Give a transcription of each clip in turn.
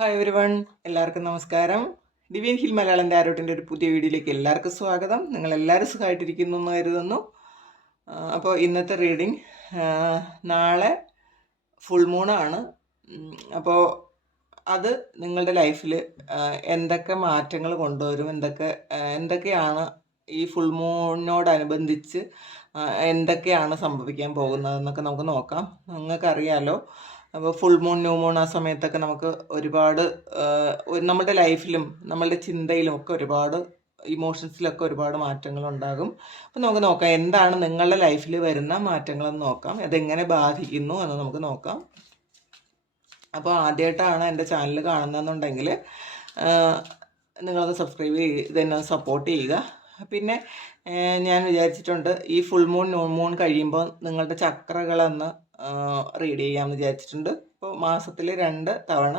Hi everyone, എല്ലാവർക്കും നമസ്കാരം. Divine hill Malayalam ടാരോട്ടിൻ്റെ ഒരു പുതിയ വീഡിയോയിലേക്ക് എല്ലാവർക്കും സ്വാഗതം. നിങ്ങളെല്ലാവരും സുഖമായിട്ടിരിക്കുന്നു എന്ന് കരുതുന്നു. അപ്പോൾ ഇന്നത്തെ റീഡിങ്, നാളെ ഫുൾ മൂണാണ്. അപ്പോൾ അത് നിങ്ങളുടെ ലൈഫിൽ എന്തൊക്കെ മാറ്റങ്ങൾ കൊണ്ടുവരും, എന്തൊക്കെയാണ് ഈ ഫുൾ മൂണിനോടനുബന്ധിച്ച് എന്തൊക്കെയാണ് സംഭവിക്കാൻ പോകുന്നതെന്നൊക്കെ നമുക്ക് നോക്കാം. നിങ്ങൾക്കറിയാലോ, അപ്പോൾ ഫുൾ മൂൺ, ന്യൂ മൂൺ ആ സമയത്തൊക്കെ നമുക്ക് ഒരുപാട് നമ്മുടെ ലൈഫിലും നമ്മളുടെ ചിന്തയിലും ഒക്കെ ഒരുപാട് ഇമോഷൻസിലൊക്കെ ഒരുപാട് മാറ്റങ്ങളുണ്ടാകും. അപ്പോൾ നമുക്ക് നോക്കാം എന്താണ് നിങ്ങളുടെ ലൈഫിൽ വരുന്ന മാറ്റങ്ങളെന്ന് നോക്കാം, അതെങ്ങനെ ബാധിക്കുന്നു എന്ന് നമുക്ക് നോക്കാം. അപ്പോൾ ആദ്യമായിട്ടാണ് എൻ്റെ ചാനൽ കാണുന്നതെന്നുണ്ടെങ്കിൽ നിങ്ങളത് സബ്സ്ക്രൈബ് ചെയ്ത് തന്നെ സപ്പോർട്ട് ചെയ്യുക. പിന്നെ ഞാൻ വിചാരിച്ചിട്ടുണ്ട് ഈ ഫുൾ മൂൺ, ന്യൂ മൂൺ കഴിയുമ്പോൾ നിങ്ങളുടെ ചക്രകളെന്ന് റീഡ് ചെയ്യാമെന്ന് വിചാരിച്ചിട്ടുണ്ട്. ഇപ്പോൾ മാസത്തിൽ 2 തവണ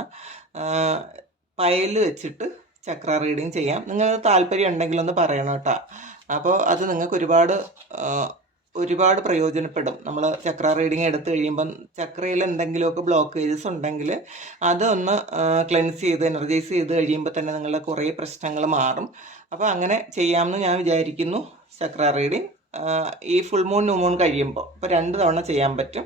പയൽ വെച്ചിട്ട് ചക്ര റീഡിങ് ചെയ്യാം. നിങ്ങൾക്ക് താല്പര്യം ഉണ്ടെങ്കിലൊന്ന് പറയണം കേട്ടോ. അപ്പോൾ അത് നിങ്ങൾക്ക് ഒരുപാട് പ്രയോജനപ്പെടും. നമ്മൾ ചക്ര റീഡിങ് എടുത്തു കഴിയുമ്പം ചക്രയിൽ എന്തെങ്കിലുമൊക്കെ ബ്ലോക്കേജസ് ഉണ്ടെങ്കിൽ അതൊന്ന് ക്ലെൻസ് ചെയ്ത് എനർജൈസ് ചെയ്ത് കഴിയുമ്പോൾ തന്നെ നിങ്ങളുടെ കുറേ പ്രശ്നങ്ങൾ മാറും. അപ്പോൾ അങ്ങനെ ചെയ്യാമെന്ന് ഞാൻ വിചാരിക്കുന്നു. ചക്ര റീഡിങ് ഈ ഫുൾ മൂൺ, ന്യൂ മൂൺ കഴിയുമ്പോൾ അപ്പോൾ 2 തവണ ചെയ്യാൻ പറ്റും.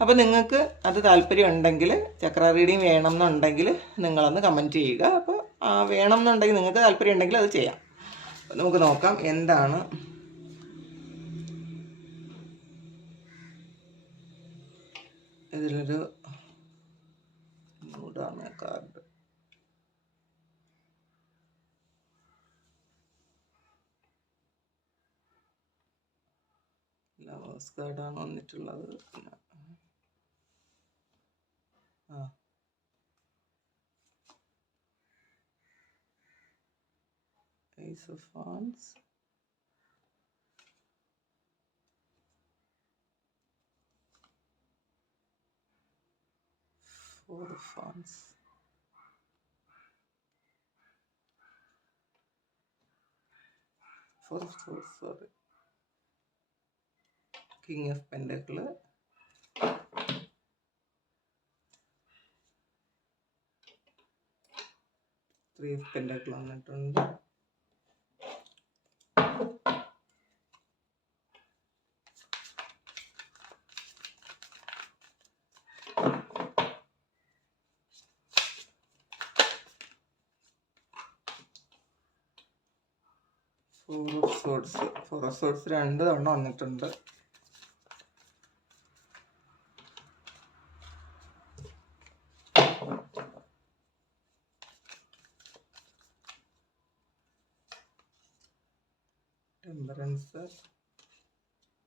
അപ്പോൾ നിങ്ങൾക്ക് അത് താല്പര്യം ഉണ്ടെങ്കിൽ, ചക്ര റീഡിങ് വേണം എന്നുണ്ടെങ്കിൽ നിങ്ങളൊന്ന് കമൻറ്റ് ചെയ്യുക. അപ്പോൾ വേണം എന്നുണ്ടെങ്കിൽ, നിങ്ങൾക്ക് താല്പര്യം ഉണ്ടെങ്കിൽ അത് ചെയ്യാം. നമുക്ക് നോക്കാം എന്താണ് ഇതിലൊരു മൂടാണ് കാർഡ്. ലവേഴ്സ് കാർഡാണ് വന്നിട്ടുള്ളത്. Ace of Wands, Four of Wands, King of Pentacles, Three of Pentacles വന്നിട്ടുണ്ട്. ഫോർ ഓഫ് സോർട്സ് 2 തവണ വന്നിട്ടുണ്ട്. Temperance,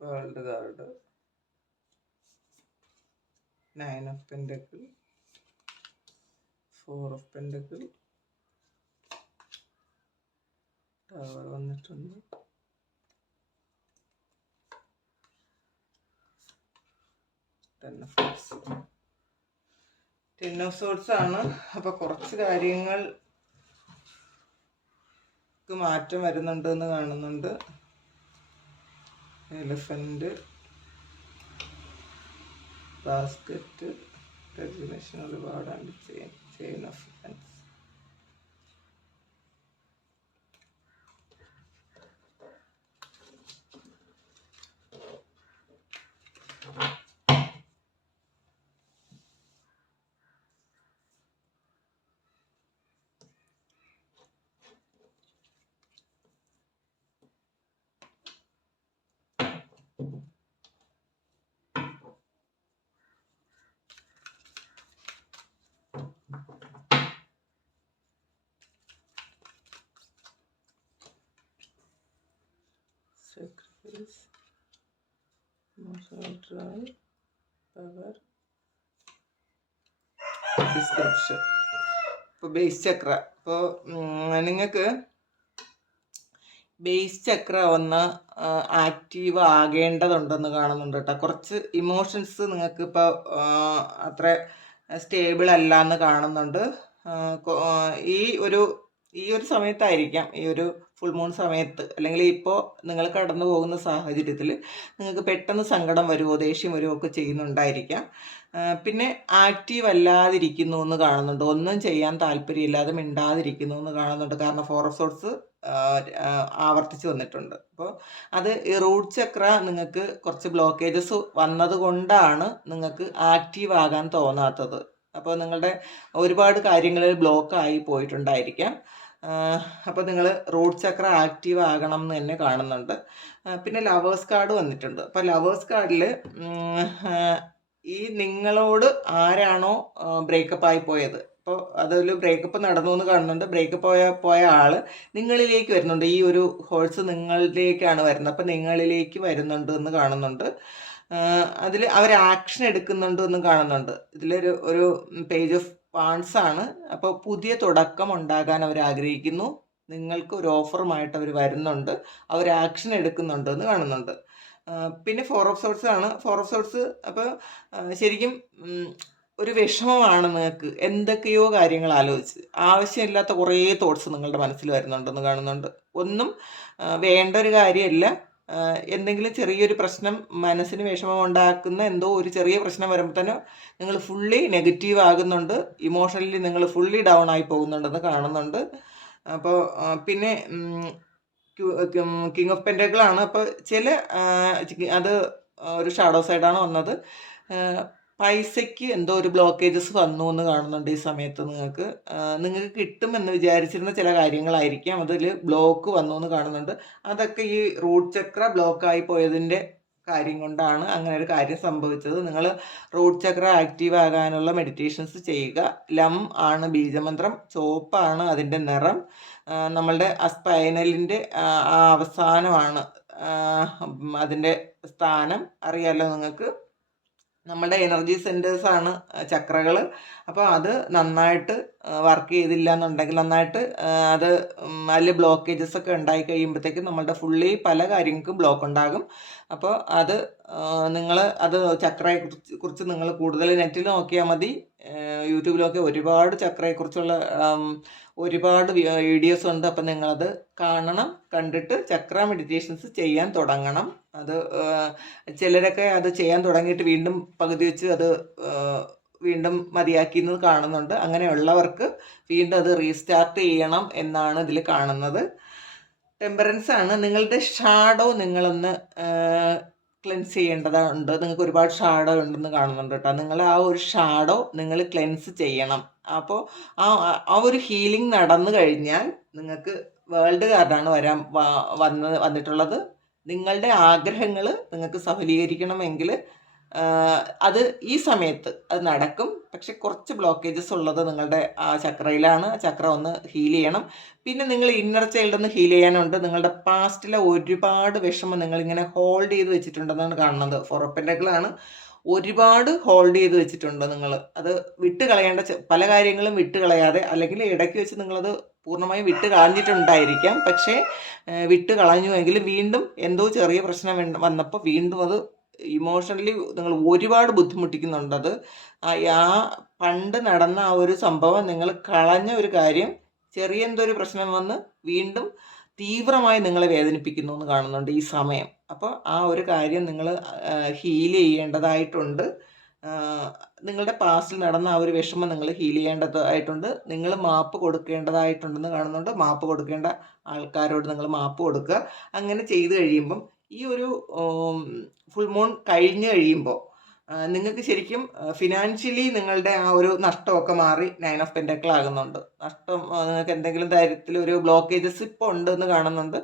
world card, 9 of pentacle, 4 of pentacle, tower വന്നിട്ടുണ്ട്. 10 ഓഫ് സോർട്സ് ആണ്. അപ്പോൾ കുറച്ച് കാര്യങ്ങൾക്ക് മാറ്റം വരുന്നുണ്ട് എന്ന് കാണുന്നുണ്ട്. എലിഫന്റ്, ബാസ്കറ്റ്, റെസിഗ്നേഷൻ, ഒരുപാടാണ്ട് chain of defence. Sacrifice, emotional drive, power, description. ഇപ്പോൾ ബേസ് ചക്ര, ഇപ്പോൾ നിങ്ങൾക്ക് ബേസ് ചക്ര ഒന്ന് ആക്റ്റീവ് ആകേണ്ടതുണ്ടെന്ന് കാണുന്നുണ്ട് കേട്ടോ. കുറച്ച് ഇമോഷൻസ് നിങ്ങൾക്ക് ഇപ്പോൾ അത്ര സ്റ്റേബിൾ അല്ല എന്ന് കാണുന്നുണ്ട്. ഈ ഒരു സമയത്തായിരിക്കാം, ഈ ഒരു ഫുൾ മൂൺ സമയത്ത് അല്ലെങ്കിൽ ഇപ്പോൾ നിങ്ങൾ കടന്നു പോകുന്ന സാഹചര്യത്തിൽ നിങ്ങൾക്ക് പെട്ടെന്ന് സങ്കടം വരുമോ, ദേഷ്യം വരുമോ ഒക്കെ ചെയ്യുന്നുണ്ടായിരിക്കാം. പിന്നെ ആക്റ്റീവ് അല്ലാതിരിക്കുന്നു എന്ന് കാണുന്നുണ്ട്, ഒന്നും ചെയ്യാൻ താല്പര്യമില്ലാതെ മിണ്ടാതിരിക്കുന്നു എന്ന് കാണുന്നുണ്ട്. കാരണം 4 ഓഫ് സോർട്സ് ആവർത്തിച്ച് വന്നിട്ടുണ്ട്. അപ്പോൾ അത് ഈ റൂട്ട് ചക്ര നിങ്ങൾക്ക് കുറച്ച് ബ്ലോക്കേജസ് വന്നത് കൊണ്ടാണ് നിങ്ങൾക്ക് ആക്റ്റീവ് ആകാൻ തോന്നാത്തത്. അപ്പോൾ നിങ്ങളുടെ ഒരുപാട് കാര്യങ്ങളിൽ ബ്ലോക്കായി പോയിട്ടുണ്ടായിരിക്കാം. അപ്പോൾ നിങ്ങൾ റൂട്ട് ചക്ര ആക്റ്റീവ് ആകണം എന്ന് തന്നെ കാണുന്നുണ്ട്. പിന്നെ ലവേഴ്സ് കാർഡ് വന്നിട്ടുണ്ട്. അപ്പോൾ ലവേഴ്സ് കാർഡിൽ ഈ നിങ്ങളോട് ആരാണോ ബ്രേക്കപ്പ് ആയി പോയത്, അപ്പോൾ അതിൽ ബ്രേക്കപ്പ് നടന്നു എന്ന് കാണുന്നുണ്ട്. ബ്രേക്കപ്പ് പോയ ആൾ നിങ്ങളിലേക്ക് വരുന്നുണ്ട്. ഈ ഒരു ഹോഴ്സ് നിങ്ങളിലേക്കാണ് വരുന്നത്. അപ്പോൾ നിങ്ങളിലേക്ക് വരുന്നുണ്ട് എന്ന് കാണുന്നുണ്ട്. അതിൽ അവർ ആക്ഷൻ എടുക്കുന്നുണ്ട് എന്നും കാണുന്നുണ്ട്. ഇതിലൊരു പേജ് ഓഫ് വാൺസ് ആണ്. അപ്പോൾ പുതിയ തുടക്കം ഉണ്ടാകാൻ അവർ ആഗ്രഹിക്കുന്നു. നിങ്ങൾക്ക് ഒരു ഓഫറുമായിട്ട് അവർ വരുന്നുണ്ട്. അവർ ആക്ഷൻ എടുക്കുന്നുണ്ട് എന്ന് കാണുന്നുണ്ട്. പിന്നെ 4 ഓഫ് സോർട്സ് ആണ്. 4 ഓഫ് സോർട്സ് അപ്പോൾ ശരിക്കും ഒരു വിഷമമാണ് നിങ്ങൾക്ക്. എന്തൊക്കെയോ കാര്യങ്ങൾ ആലോചിച്ച് ആവശ്യമില്ലാത്ത കുറേ തോട്ട്സ് നിങ്ങളുടെ മനസ്സിൽ വരുന്നുണ്ടെന്ന് കാണുന്നുണ്ട്. ഒന്നും വേണ്ട ഒരു കാര്യമല്ല. എന്തെങ്കിലും ചെറിയൊരു പ്രശ്നം, മനസ്സിന് വിഷമം ഉണ്ടാക്കുന്ന എന്തോ ഒരു ചെറിയ പ്രശ്നം വരുമ്പോൾ തന്നെ നിങ്ങൾ ഫുള്ളി നെഗറ്റീവ് ആകുന്നുണ്ട്. ഇമോഷണലി നിങ്ങൾ ഫുള്ളി ഡൗൺ ആയി പോകുന്നുണ്ടെന്ന് കാണുന്നുണ്ട്. അപ്പോൾ പിന്നെ കിങ് ഓഫ് പെൻറ്റക്കിളാണ്. അപ്പോൾ അത് ഒരു ഷാഡോ സൈഡാണ് വന്നത്. പൈസയ്ക്ക് എന്തോ ഒരു ബ്ലോക്കേജസ് വന്നു എന്ന് കാണുന്നുണ്ട്. ഈ സമയത്ത് നിങ്ങൾക്ക് കിട്ടുമെന്ന് വിചാരിച്ചിരുന്ന ചില കാര്യങ്ങളായിരിക്കാം അതിൽ ബ്ലോക്ക് വന്നു എന്ന് കാണുന്നുണ്ട്. അതൊക്കെ ഈ റൂട്ട് ചക്ര ബ്ലോക്കായി പോയതിൻ്റെ കാര്യം കൊണ്ടാണ് അങ്ങനെ ഒരു കാര്യം സംഭവിച്ചത്. നിങ്ങൾ റൂട്ട് ചക്ര ആക്റ്റീവ് ആകാനുള്ള മെഡിറ്റേഷൻസ് ചെയ്യുക. ലം ആണ് ബീജമന്ത്രം, ചുവപ്പാണ് അതിൻ്റെ നിറം. നമ്മളുടെ സ്പൈനലിൻ്റെ അവസാനമാണ് അതിൻ്റെ സ്ഥാനം, അറിയാമല്ലോ നിങ്ങൾക്ക്. നമ്മളുടെ എനർജി സെൻറ്റേഴ്സാണ് ചക്രകൾ. അപ്പോൾ അത് നന്നായിട്ട് വർക്ക് ചെയ്തില്ല എന്നുണ്ടെങ്കിൽ, നന്നായിട്ട് അതിൽ ബ്ലോക്കേജസ് ഒക്കെ ഉണ്ടായി കഴിയുമ്പോഴത്തേക്കും നമ്മളുടെ ഫുള്ളി പല കാര്യങ്ങൾക്കും ബ്ലോക്ക് ഉണ്ടാകും. അപ്പോൾ അത് ചക്രയെക്കുറിച്ച് നിങ്ങൾ കൂടുതൽ നെറ്റിൽ നോക്കിയാൽ മതി. യൂട്യൂബിലൊക്കെ ഒരുപാട് ചക്രയെക്കുറിച്ചുള്ള ഒരുപാട് വീഡിയോസ് ഉണ്ട്. അപ്പം നിങ്ങളത് കാണണം. കണ്ടിട്ട് ചക്ര മെഡിറ്റേഷൻസ് ചെയ്യാൻ തുടങ്ങണം. അത് ചിലരൊക്കെ അത് ചെയ്യാൻ തുടങ്ങിയിട്ട് വീണ്ടും പകുതി വെച്ച് അത് വീണ്ടും മതിയാക്കിയെന്ന് കാണുന്നുണ്ട്. അങ്ങനെയുള്ളവർക്ക് വീണ്ടും അത് റീസ്റ്റാർട്ട് ചെയ്യണം എന്നാണ് ഇതിൽ കാണുന്നത്. ടെമ്പറൻസ് ആണ്. നിങ്ങളുടെ ഷാഡോ നിങ്ങളൊന്ന് ക്ലെൻസ് ചെയ്യേണ്ടതുണ്ട്. നിങ്ങൾക്ക് ഒരുപാട് ഷാഡോ ഉണ്ടെന്ന് കാണുന്നുണ്ട് കേട്ടോ. നിങ്ങൾ ആ ഒരു ഷാഡോ നിങ്ങൾ ക്ലെൻസ് ചെയ്യണം. അപ്പോൾ ആ ഒരു ഹീലിംഗ് നടന്നു കഴിഞ്ഞാൽ നിങ്ങൾക്ക് വേൾഡ് കാർഡാണ് വന്നിട്ടുള്ളത്. നിങ്ങളുടെ ആഗ്രഹങ്ങൾ നിങ്ങൾക്ക് സഫലീകരിക്കണമെങ്കിൽ അത് ഈ സമയത്ത് അത് നടക്കും. പക്ഷെ കുറച്ച് ബ്ലോക്കേജസ് ഉള്ളത് നിങ്ങളുടെ ആ ചക്രയിലാണ്. ചക്ര ഒന്ന് ഹീൽ ചെയ്യണം. പിന്നെ നിങ്ങൾ ഇന്നർ ചൈൽഡ് ഒന്ന് ഹീൽ ചെയ്യാനുണ്ട്. നിങ്ങളുടെ പാസ്റ്റിലെ ഒരുപാട് വിഷമം നിങ്ങളിങ്ങനെ ഹോൾഡ് ചെയ്ത് വെച്ചിട്ടുണ്ടെന്നാണ് കാണുന്നത്. 4 ഓഫ് പെൻറ്റക്കിളാണ്. ഒരുപാട് ഹോൾഡ് ചെയ്ത് വെച്ചിട്ടുണ്ട് നിങ്ങൾ. അത് വിട്ട് കളയേണ്ട പല കാര്യങ്ങളും വിട്ട് കളയാതെ, അല്ലെങ്കിൽ ഇടയ്ക്ക് വെച്ച് നിങ്ങളത് പൂർണ്ണമായും വിട്ട് കളഞ്ഞിട്ടുണ്ടായിരിക്കാം. പക്ഷേ വിട്ട് കളഞ്ഞുവെങ്കിലും വീണ്ടും എന്തോ ചെറിയ പ്രശ്നം വന്നപ്പോൾ വീണ്ടും അത് ഇമോഷണലി നിങ്ങൾ ഒരുപാട് ബുദ്ധിമുട്ടിക്കുന്നുണ്ട്. അത് ആ പണ്ട് നടന്ന ആ ഒരു സംഭവം, നിങ്ങൾ കളഞ്ഞ ഒരു കാര്യം ചെറിയ എന്തോ ഒരു പ്രശ്നം വന്ന് വീണ്ടും തീവ്രമായി നിങ്ങളെ വേദനിപ്പിക്കുന്നു എന്ന് കാണുന്നുണ്ട് ഈ സമയം. അപ്പോൾ ആ ഒരു കാര്യം നിങ്ങൾ ഹീൽ ചെയ്യേണ്ടതായിട്ടുണ്ട്. നിങ്ങളുടെ പാസ്റ്റിൽ നടന്ന ആ ഒരു വിഷമം നിങ്ങൾ ഹീൽ ചെയ്യേണ്ടതായിട്ടുണ്ട്. നിങ്ങൾ മാപ്പ് കൊടുക്കേണ്ടതായിട്ടുണ്ടെന്ന് കാണുന്നുണ്ട്. മാപ്പ് കൊടുക്കേണ്ട ആൾക്കാരോട് നിങ്ങൾ മാപ്പ് കൊടുക്കുക. അങ്ങനെ ചെയ്തു കഴിയുമ്പം ഈ ഒരു ഫുൾ മൂൺ കഴിഞ്ഞ് കഴിയുമ്പോൾ നിങ്ങൾക്ക് ശരിക്കും ഫിനാൻഷ്യലി നിങ്ങളുടെ ആ ഒരു നഷ്ടമൊക്കെ മാറി 9 ഓഫ് പെൻറ്റക്കിൾ ആകുന്നുണ്ട്. നഷ്ടം നിങ്ങൾക്ക് എന്തെങ്കിലും തരത്തിൽ ഒരു ബ്ലോക്കേജസ് ഇപ്പോൾ ഉണ്ടെന്ന് കാണുന്നുണ്ട്.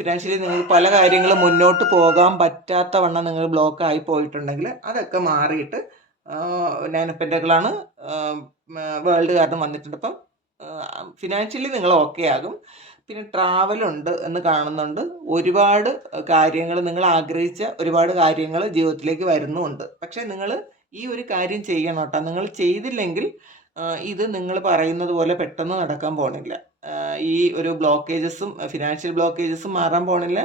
ഫിനാൻഷ്യലി നിങ്ങൾക്ക് പല കാര്യങ്ങളും മുന്നോട്ട് പോകാൻ പറ്റാത്ത വണ്ണം നിങ്ങൾ ബ്ലോക്ക് ആയി പോയിട്ടുണ്ടെങ്കിൽ അതൊക്കെ മാറിയിട്ട് 9 ഓഫ് പെൻറ്റക്കിളാണ് വേൾഡ് കാർഡും വന്നിട്ടുണ്ട്. അപ്പം ഫിനാൻഷ്യലി നിങ്ങൾ ഓക്കെ ആകും. പിന്നെ ട്രാവലുണ്ട് എന്ന് കാണുന്നുണ്ട്. ഒരുപാട് കാര്യങ്ങൾ നിങ്ങൾ ആഗ്രഹിച്ച ഒരുപാട് കാര്യങ്ങൾ ജീവിതത്തിലേക്ക് വരുന്നുമുണ്ട്. പക്ഷേ നിങ്ങൾ ഈ ഒരു കാര്യം ചെയ്യണം കേട്ടോ. നിങ്ങൾ ചെയ്തില്ലെങ്കിൽ ഇത് നിങ്ങൾ പറയുന്നത് പോലെ പെട്ടെന്ന് നടക്കാൻ പോണില്ല. ഈ ഒരു ബ്ലോക്കേജസും ഫിനാൻഷ്യൽ ബ്ലോക്കേജസും മാറാൻ പോണില്ല.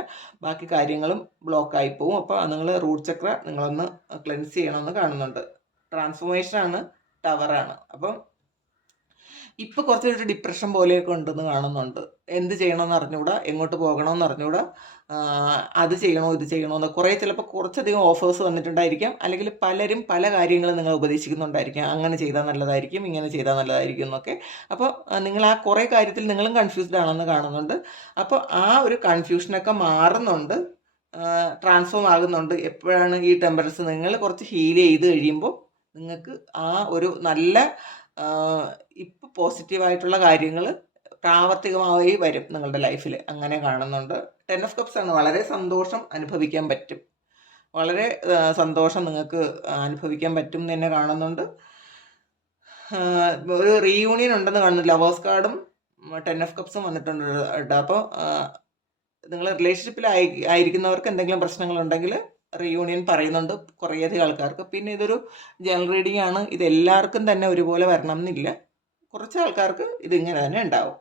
ബാക്കി കാര്യങ്ങളും ബ്ലോക്കായി പോവും. അപ്പോൾ നിങ്ങൾ റൂട്ട് ചക്ര നിങ്ങളൊന്ന് ക്ലെൻസ് ചെയ്യണമെന്ന് കാണുന്നുണ്ട്. ട്രാൻസ്ഫോർമേഷനാണ്, ടവറാണ്. അപ്പം ഇപ്പോൾ കുറച്ചൊരു ഡിപ്രഷൻ പോലെയൊക്കെ ഉണ്ടെന്ന് കാണുന്നുണ്ട്. എന്ത് ചെയ്യണമെന്ന് അറിഞ്ഞുകൂടാ, എങ്ങോട്ട് പോകണമെന്ന് അറിഞ്ഞുകൂടാ, അത് ചെയ്യണോ ഇത് ചെയ്യണോ എന്ന് ചിലപ്പോൾ കുറച്ചധികം ഓഫേഴ്സ് വന്നിട്ടുണ്ടായിരിക്കാം. അല്ലെങ്കിൽ പലരും പല കാര്യങ്ങളും നിങ്ങളെ ഉപദേശിക്കുന്നുണ്ടായിരിക്കാം. അങ്ങനെ ചെയ്താൽ നല്ലതായിരിക്കും, ഇങ്ങനെ ചെയ്താൽ നല്ലതായിരിക്കും എന്നൊക്കെ. അപ്പോൾ നിങ്ങൾ ആ കുറേ കാര്യത്തിൽ നിങ്ങളും കൺഫ്യൂസ്ഡ് ആണെന്ന് കാണുന്നുണ്ട്. അപ്പോൾ ആ ഒരു കൺഫ്യൂഷനൊക്കെ മാറുന്നുണ്ട്, ട്രാൻസ്ഫോം ആകുന്നുണ്ട്. എപ്പോഴാണ് ഈ ടെമ്പറൻസ് നിങ്ങൾ കുറച്ച് ഹീൽ ചെയ്ത് കഴിയുമ്പോൾ നിങ്ങൾക്ക് ആ ഒരു നല്ല ഇപ്പോൾ പോസിറ്റീവായിട്ടുള്ള കാര്യങ്ങൾ പ്രാവർത്തികമായി വരും നിങ്ങളുടെ ലൈഫിൽ. അങ്ങനെ കാണുന്നുണ്ട്. 10 ഓഫ് കപ്സ് ആണ്. വളരെ സന്തോഷം അനുഭവിക്കാൻ പറ്റും, വളരെ സന്തോഷം നിങ്ങൾക്ക് അനുഭവിക്കാൻ പറ്റും എന്ന് തന്നെ കാണുന്നുണ്ട്. ഒരു റീയൂണിയൻ ഉണ്ടെന്ന് കാണുന്നു. ലവേഴ്സ് കാർഡും 10 ഓഫ് കപ്സും വന്നിട്ടുണ്ട് കേട്ടോ. അപ്പോൾ നിങ്ങൾ റിലേഷൻഷിപ്പിൽ ആയിരിക്കുന്നവർക്ക് എന്തെങ്കിലും പ്രശ്നങ്ങളുണ്ടെങ്കിൽ റീയൂണിയൻ പറയുന്നുണ്ട് കുറേയധികം ആൾക്കാർക്ക്. പിന്നെ ഇതൊരു ജനറൽ റീഡിംഗ് ആണ്. ഇത് എല്ലാവർക്കും തന്നെ ഒരുപോലെ വരണം എന്നില്ല. കുറച്ച് ആൾക്കാർക്ക് ഇതിങ്ങനെ തന്നെ ഉണ്ടാവും.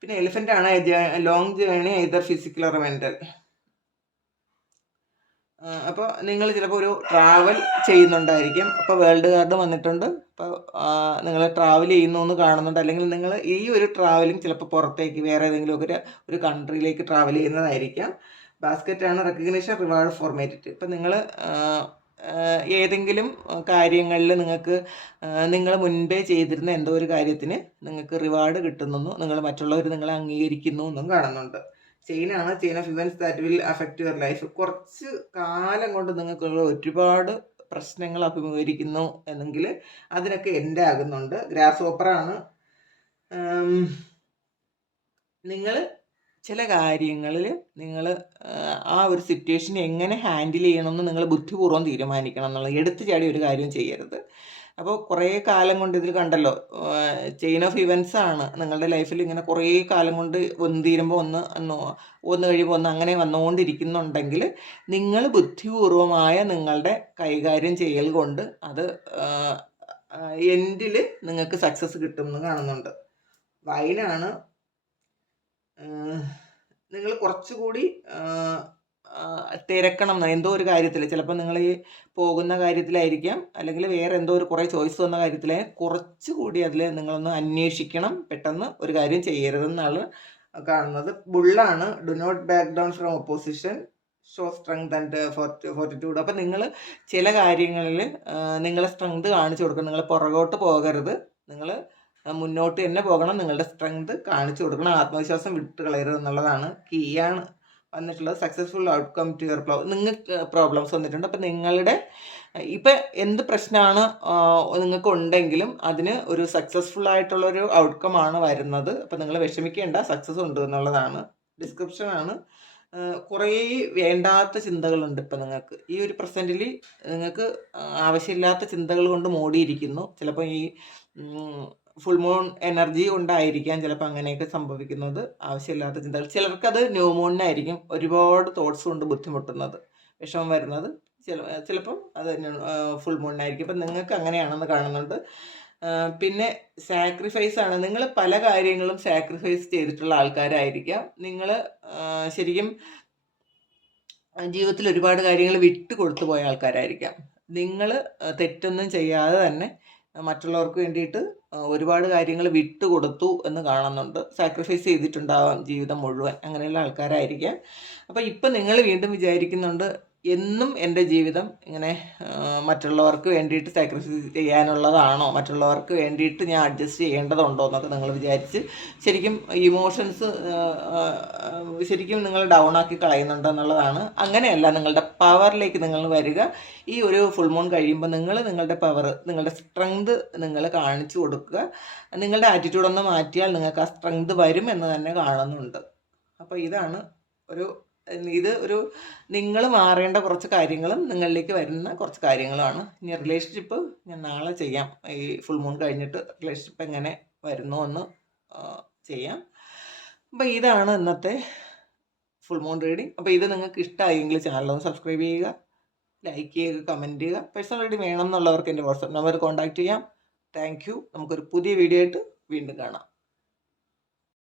പിന്നെ എലിഫൻ്റ് ആണ്. Long journey either physical or mental. അപ്പോൾ നിങ്ങൾ ചിലപ്പോൾ ഒരു ട്രാവൽ ചെയ്യുന്നുണ്ടായിരിക്കും. അപ്പോൾ വേൾഡ് കാർഡ് വന്നിട്ടുണ്ട്. അപ്പോൾ നിങ്ങൾ ട്രാവൽ ചെയ്യുന്നു എന്ന് കാണുന്നുണ്ട്. അല്ലെങ്കിൽ നിങ്ങൾ ഈ ഒരു ട്രാവലിംഗ് ചിലപ്പോൾ പുറത്തേക്ക് വേറെ ഏതെങ്കിലും ഒരു കൺട്രിയിലേക്ക് ട്രാവൽ ചെയ്യുന്നതായിരിക്കാം. ബാസ്ക്കറ്റ് ആണ്. റെക്കഗ്നേഷൻ, റിവാർഡ്, ഫോർമാറ്റിറ്റ്. ഇപ്പം നിങ്ങൾ ഏതെങ്കിലും കാര്യങ്ങളിൽ നിങ്ങൾക്ക് നിങ്ങൾ മുൻപേ ചെയ്തിരുന്ന എന്തോ ഒരു കാര്യത്തിന് നിങ്ങൾക്ക് റിവാർഡ് കിട്ടുന്നു, നിങ്ങൾ മറ്റുള്ളവർ നിങ്ങളെ അംഗീകരിക്കുന്നു എന്നും കാണുന്നുണ്ട്. ചെയിനാണ്. Chain of events that will affect your life. കുറച്ച് കാലം കൊണ്ട് നിങ്ങൾക്കുള്ള ഒരുപാട് പ്രശ്നങ്ങൾ അഭിമുഖീകരിക്കുന്നു എന്നെങ്കിൽ അതിനൊക്കെ എൻഡ് ആകുന്നുണ്ട്. ഗ്രാസ് ഹോപ്പറാണ്. നിങ്ങൾ ചില കാര്യങ്ങളിൽ നിങ്ങൾ ആ ഒരു സിറ്റുവേഷൻ എങ്ങനെ ഹാൻഡിൽ ചെയ്യണമെന്ന് നിങ്ങൾ ബുദ്ധിപൂർവ്വം തീരുമാനിക്കണം എന്നുള്ളത്. എടുത്തു ചാടി ഒരു കാര്യം ചെയ്യരുത്. അപ്പോൾ കുറേ കാലം കൊണ്ട് ഇതിൽ കണ്ടല്ലോ, ചെയിൻ ഓഫ് ഇവൻറ്റ്സ് ആണ്. നിങ്ങളുടെ ലൈഫിൽ ഇങ്ങനെ കുറേ കാലം കൊണ്ട് ഒന്ന് തീരുമ്പോൾ ഒന്ന് കഴിയുമ്പോൾ ഒന്ന് അങ്ങനെ വന്നുകൊണ്ടിരിക്കുന്നുണ്ടെങ്കിൽ നിങ്ങൾ ബുദ്ധിപൂർവമായ നിങ്ങളുടെ കൈകാര്യം ചെയ്യൽ കൊണ്ട് അത് എൻഡിൽ നിങ്ങൾക്ക് സക്സസ് കിട്ടുമെന്ന് കാണുന്നുണ്ട്. വൈനാണ്. നിങ്ങൾ കുറച്ചുകൂടി തിരക്കണം എന്തോ ഒരു കാര്യത്തിൽ. ചിലപ്പോൾ നിങ്ങൾ ഈ പോകുന്ന കാര്യത്തിലായിരിക്കാം, അല്ലെങ്കിൽ വേറെ എന്തോ ഒരു കുറേ ചോയ്സ് വന്ന കാര്യത്തിൽ കുറച്ചുകൂടി അതിൽ നിങ്ങളൊന്ന് അന്വേഷിക്കണം. പെട്ടെന്ന് ഒരു കാര്യം ചെയ്യരുതെന്നാണ് കാണുന്നത്. ബുള്ളാണ്. Do not back down from opposition, show strength and fortitude. അപ്പം നിങ്ങൾ ചില കാര്യങ്ങളിൽ നിങ്ങളെ സ്ട്രെങ്ത് കാണിച്ചു കൊടുക്കണം. നിങ്ങൾ പുറകോട്ട് പോകരുത്, നിങ്ങൾ മുന്നോട്ട് തന്നെ പോകണം. നിങ്ങളുടെ സ്ട്രെങ്ത് കാണിച്ചു കൊടുക്കണം. ആത്മവിശ്വാസം വിട്ട് കളയരുത് എന്നുള്ളതാണ് കീയാണ് വന്നിട്ടുള്ളത്. സക്സസ്ഫുൾ ഔട്ട്കം ടു യുവർ നിങ്ങൾക്ക് പ്രോബ്ലംസ് വന്നിട്ടുണ്ട്. അപ്പം നിങ്ങളുടെ ഇപ്പം എന്ത് പ്രശ്നമാണ് നിങ്ങൾക്ക് ഉണ്ടെങ്കിലും അതിന് ഒരു സക്സസ്ഫുൾ ആയിട്ടുള്ളൊരു ഔട്ട്കമാണ് വരുന്നത്. അപ്പം നിങ്ങൾ വിഷമിക്കേണ്ട, സക്സസ് ഉണ്ട് എന്നുള്ളതാണ്. ഡിസ്ക്രിപ്ഷനാണ്. കുറേ വേണ്ടാത്ത ചിന്തകളുണ്ട് ഇപ്പം നിങ്ങൾക്ക്. ഈ ഒരു പ്രസൻറ്റിൽ നിങ്ങൾക്ക് ആവശ്യമില്ലാത്ത ചിന്തകൾ കൊണ്ട് മൂടിയിരിക്കുന്നു. ചിലപ്പോൾ ഈ ഫുൾ മൂൺ എനർജി കൊണ്ടായിരിക്കാം ചിലപ്പോൾ അങ്ങനെയൊക്കെ സംഭവിക്കുന്നത്. ആവശ്യമില്ലാത്ത ചിന്തകൾ. ചിലർക്കത് ന്യൂ മൂണിനായിരിക്കും ഒരുപാട് തോട്ട്സ് കൊണ്ട് ബുദ്ധിമുട്ടുന്നത്, വിഷമം വരുന്നത്. ചിലപ്പം അത് ഫുൾ മൂണിനായിരിക്കും. അപ്പം നിങ്ങൾക്ക് അങ്ങനെയാണെന്ന് കാണുന്നുണ്ട്. പിന്നെ സാക്രിഫൈസ് ആണ്. നിങ്ങൾ പല കാര്യങ്ങളും സാക്രിഫൈസ് ചെയ്തിട്ടുള്ള ആൾക്കാരായിരിക്കാം. നിങ്ങൾ ശരിക്കും ജീവിതത്തിൽ ഒരുപാട് കാര്യങ്ങൾ വിട്ട് കൊടുത്തു പോയ ആൾക്കാരായിരിക്കാം. നിങ്ങൾ തെറ്റൊന്നും ചെയ്യാതെ തന്നെ മറ്റുള്ളവർക്ക് വേണ്ടിയിട്ട് ഒരുപാട് കാര്യങ്ങൾ വിട്ടുകൊടുത്തു എന്ന് കാണുന്നുണ്ട്. സാക്രിഫൈസ് ചെയ്തിട്ടുണ്ടാവാം ജീവിതം മുഴുവൻ. അങ്ങനെയുള്ള ആൾക്കാരായിരിക്കാം. അപ്പോൾ ഇപ്പം നിങ്ങൾ വീണ്ടും വിചാരിക്കുന്നുണ്ട്, എന്നും എൻ്റെ ജീവിതം ഇങ്ങനെ മറ്റുള്ളവർക്ക് വേണ്ടിയിട്ട് സാക്രിഫൈസ് ചെയ്യാനുള്ളതാണോ, മറ്റുള്ളവർക്ക് വേണ്ടിയിട്ട് ഞാൻ അഡ്ജസ്റ്റ് ചെയ്യേണ്ടതുണ്ടോ എന്നൊക്കെ നിങ്ങൾ വിചാരിച്ച് ശരിക്കും ഇമോഷൻസ് ശരിക്കും നിങ്ങൾ ഡൗൺ ആക്കി കളയുന്നുണ്ട് എന്നുള്ളതാണ്. അങ്ങനെയല്ല, നിങ്ങളുടെ പവറിലേക്ക് നിങ്ങൾ വരിക. ഈ ഒരു ഫുൾ മൂൺ കഴിയുമ്പോൾ നിങ്ങളുടെ പവർ, നിങ്ങളുടെ സ്ട്രെങ്ത് നിങ്ങൾ കാണിച്ചു കൊടുക്കുക. നിങ്ങളുടെ ആറ്റിറ്റ്യൂഡ് ഒന്ന് മാറ്റിയാൽ നിങ്ങൾക്ക് ആ സ്ട്രെങ്ത് വരും എന്ന് തന്നെ കാണുന്നുണ്ട്. അപ്പോൾ ഇതാണ് ഇത് ഒരു നിങ്ങൾ മാറേണ്ട കുറച്ച് കാര്യങ്ങളും നിങ്ങളിലേക്ക് വരുന്ന കുറച്ച് കാര്യങ്ങളുമാണ്. ഇനി റിലേഷൻഷിപ്പ് ഞാൻ നാളെ ചെയ്യാം. ഈ ഫുൾ മൂൺ കഴിഞ്ഞിട്ട് റിലേഷൻഷിപ്പ് എങ്ങനെ വരുന്നു എന്ന് ചെയ്യാം. അപ്പോൾ ഇതാണ് ഇന്നത്തെ ഫുൾ മൂൺ റീഡിങ്. അപ്പോൾ ഇത് നിങ്ങൾക്ക് ഇഷ്ടമായെങ്കിൽ ചാനലൊന്ന് സബ്സ്ക്രൈബ് ചെയ്യുക, ലൈക്ക് ചെയ്യുക, കമൻറ്റ് ചെയ്യുക. പേഴ്സണൽ റീഡിങ് വേണം എന്നുള്ളവർക്ക് എൻ്റെ വാട്സാപ്പ് നമ്പർ കോൺടാക്റ്റ് ചെയ്യാം. Thank you. നമുക്കൊരു പുതിയ വീഡിയോ ആയിട്ട് വീണ്ടും കാണാം.